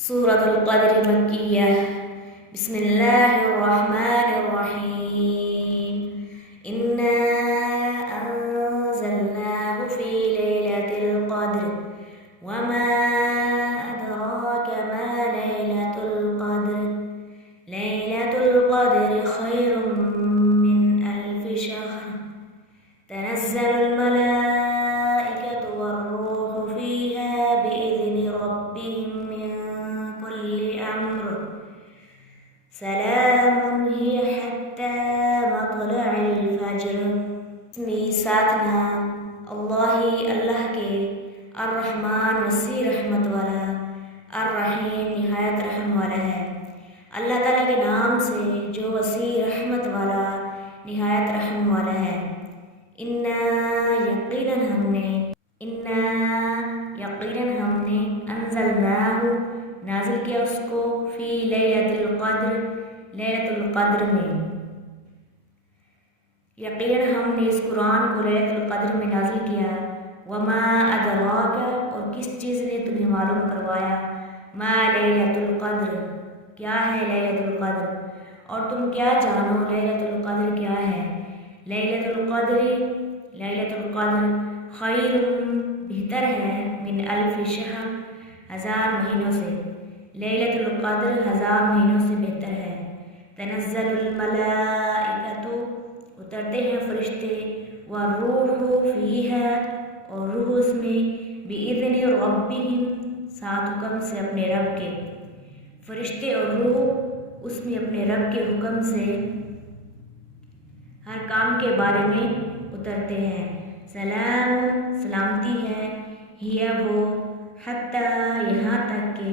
सूरतुल क़द्र मक्किय्या। बिस्मिल्लाहिर्रहमानिर्रहीम। इन्ना अंज़लनाहु फ़ी लैलतिल क़द्र वमा अदराका मा लैलतुल क़द्र। लैलतुल क़द्रि खैरुम मिन अल्फ़ि शहर। तनज़्ज़लुल मलाइकतु वर्रूहु फ़ीहा बिइज़्नि रब्बिहिम मिन कुल्लि अम्र। सलामुन हिय हत्ता मत्लइल फ़ज्र। इसमें साथ नाम अल्लाह के अर्रहमान वसी रहमत वाला, अर्रहीम निहायत रहम वाला है। अल्लाह ताला के नाम से जो वसी रहमत वाला निहायत रहम वाला है। इन्ना यकीनन हमने अंज़लनाहु नाज़िल किया उसको फ़ी लैलतिल क़द्र में। यकीनन हमने इस कुरान को लैलतुल क़द्र में नाज़िल किया। वमा अदराका और किस चीज़ ने तुम्हें मालूम करवाया, मा लैलतुल क़द्र क्या है लैलतुल क़द्र, और तुम क्या जानो लैलतुल क़द्र क्या है। लैलतुल क़द्र खैरुम बेहतर है मिन अल्फ़ि शहर 1000 महीनों से। लैलतुल क़द्र 1000 महीनों से बेहतर है। तनज़्ज़लुल मलाइकतु उतरते हैं फरिश्ते, वर्रूहु फ़ीहा और रूह उसमें, बिइज़्नि रब्बिहिम साथ हुक्म से अपने रब के। फरिश्ते और रूह उसमें अपने रब के हुक्म से हर काम के बारे में उतरते हैं। सलाम सलामती है, हिया वो, हत्ता यहाँ तक के,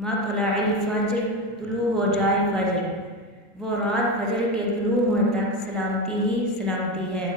मत्लइल फ़ज्र तुलू हो जाए फ़ज्र, वो रात फ़ज्र के तुलू होने तक सलामती ही सलामती है।